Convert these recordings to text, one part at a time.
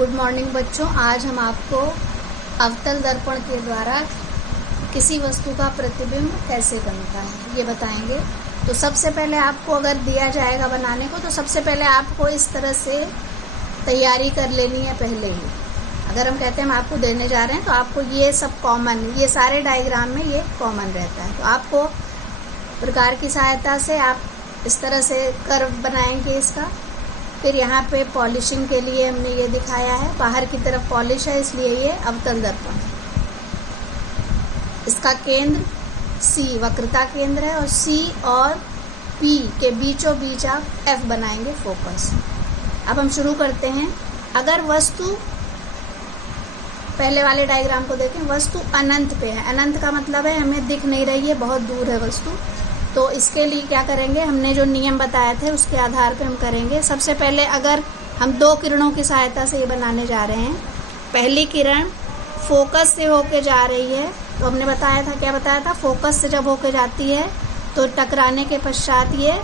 Good morning बच्चों। आज हम आपको अवतल दर्पण के द्वारा किसी वस्तु का प्रतिबिंब कैसे बनता है ये बताएंगे। तो सबसे पहले आपको अगर दिया जाएगा बनाने को तो सबसे पहले आपको इस तरह से तैयारी कर लेनी है पहले ही। अगर हम कहते हैं हम आपको देने जा रहे हैं तो आपको ये सब कॉमन, ये सारे डायग्राम में ये कॉमन रहता है। तो आपको प्रकार की सहायता से आप इस तरह से कर्व बनाएंगे इसका। फिर यहाँ पे पॉलिशिंग के लिए हमने ये दिखाया है, बाहर की तरफ पॉलिश है इसलिए ये अवतल दर्पण है। इसका केंद्र C वक्रता केंद्र है और C और P के बीचों बीच आप F बनाएंगे फोकस। अब हम शुरू करते हैं। अगर वस्तु, पहले वाले डायग्राम को देखें, वस्तु अनंत पे है। अनंत का मतलब है हमें दिख नहीं रही है, बहुत दूर है वस्तु। तो इसके लिए क्या करेंगे, हमने जो नियम बताए थे उसके आधार पे हम करेंगे। सबसे पहले अगर हम दो किरणों की सहायता से ये बनाने जा रहे हैं। पहली किरण फोकस से होके जा रही है, तो हमने बताया था, क्या बताया था, फोकस से जब होके जाती है तो टकराने के पश्चात ये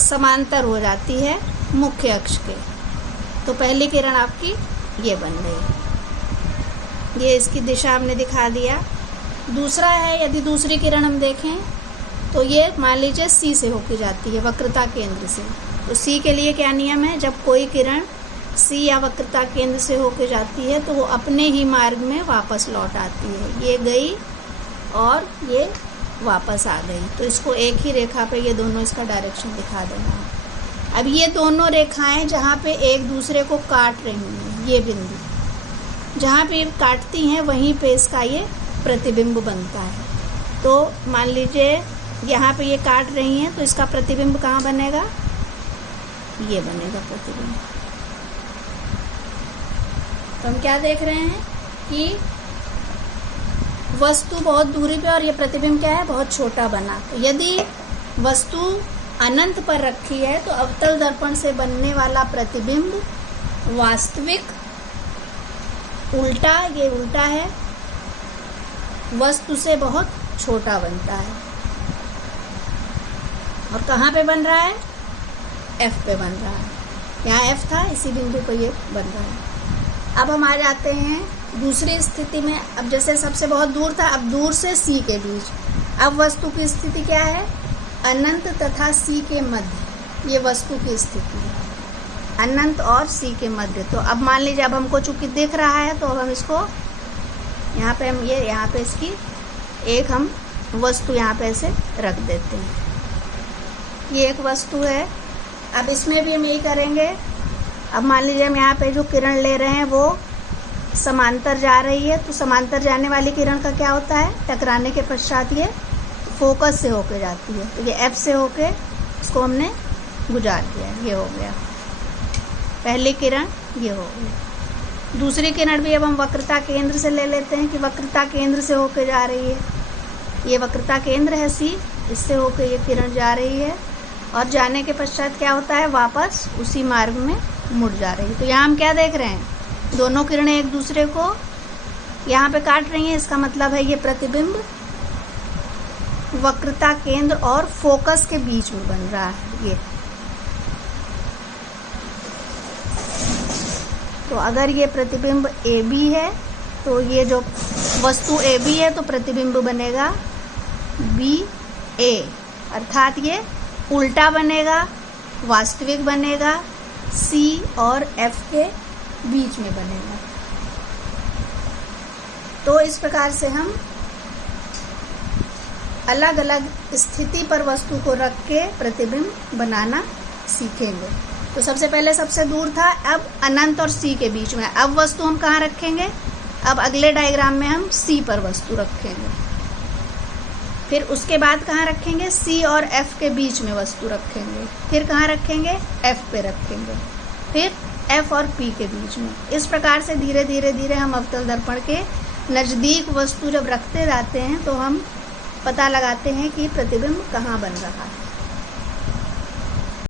समांतर हो जाती है मुख्य अक्ष के। तो पहली किरण आपकी ये बन गई, ये इसकी दिशा हमने दिखा दिया। दूसरा है, यदि दूसरी किरण हम देखें तो ये मान लीजिए C से होके जाती है वक्रता केंद्र से। तो C के लिए क्या नियम है, जब कोई किरण C या वक्रता केंद्र से होके जाती है तो वो अपने ही मार्ग में वापस लौट आती है। ये गई और ये वापस आ गई, तो इसको एक ही रेखा पे ये दोनों इसका डायरेक्शन दिखा देना। अब ये दोनों रेखाएं जहाँ पे एक दूसरे को काट रही हैं, ये बिंदु जहाँ पे काटती हैं वहीं पे इसका ये प्रतिबिंब बनता है। तो मान लीजिए यहाँ पे ये काट रही हैं तो इसका प्रतिबिंब कहाँ बनेगा, ये बनेगा प्रतिबिंब। तो हम क्या देख रहे हैं कि वस्तु बहुत दूरी पे और ये प्रतिबिंब क्या है, बहुत छोटा बना। तो यदि वस्तु अनंत पर रखी है तो अवतल दर्पण से बनने वाला प्रतिबिंब वास्तविक उल्टा, ये उल्टा है, वस्तु से बहुत छोटा बनता है। और कहाँ पे बन रहा है, F पे बन रहा है। यहाँ F था, इसी बिंदु पर ये बन रहा है। अब हम आ जाते हैं दूसरी स्थिति में। अब जैसे सबसे बहुत दूर था, अब दूर से C के बीच। अब वस्तु की स्थिति क्या है, अनंत तथा C के मध्य, ये वस्तु की स्थिति है, अनंत और C के मध्य। तो अब मान लीजिए अब हमको चूंकि दिख रहा है तो अब हम इसको यहाँ पे, हम ये यहाँ पे इसकी एक हम वस्तु यहाँ पे ऐसे रख देते हैं। ये एक वस्तु है। अब इसमें भी हम यही करेंगे। अब मान लीजिए हम यहाँ पे जो किरण ले रहे हैं वो समांतर जा रही है, तो समांतर जाने वाली किरण का क्या होता है, टकराने के पश्चात ये फोकस से होके जाती है। तो ये F से होके इसको हमने गुजार दिया, ये हो गया पहली किरण, ये हो गई। दूसरी किरण भी अब हम वक्रता केंद्र से ले लेते हैं कि वक्रता केंद्र से होके जा रही है। ये वक्रता केंद्र है C, इससे होके ये किरण जा रही है और जाने के पश्चात क्या होता है, वापस उसी मार्ग में मुड़ जा रही है। तो यहाँ हम क्या देख रहे हैं, दोनों किरणें एक दूसरे को यहाँ पे काट रही हैं। इसका मतलब है ये प्रतिबिंब वक्रता केंद्र और फोकस के बीच में बन रहा है ये। तो अगर ये प्रतिबिंब AB है तो ये जो वस्तु AB है तो प्रतिबिंब बनेगा BA, अर्थात ये उल्टा बनेगा, वास्तविक बनेगा, C और F के बीच में बनेगा। तो इस प्रकार से हम अलग अलग स्थिति पर वस्तु को रख के प्रतिबिंब बनाना सीखेंगे। तो सबसे पहले सबसे दूर था, अब अनंत और C के बीच में। अब वस्तु हम कहाँ रखेंगे, अब अगले डायग्राम में हम C पर वस्तु रखेंगे। फिर उसके बाद कहाँ रखेंगे, C और F के बीच में वस्तु रखेंगे। फिर कहाँ रखेंगे, F पे रखेंगे। फिर F और P के बीच में। इस प्रकार से धीरे धीरे धीरे हम अवतल दर्पण के नज़दीक वस्तु जब रखते जाते हैं तो हम पता लगाते हैं कि प्रतिबिंब कहाँ बन रहा है।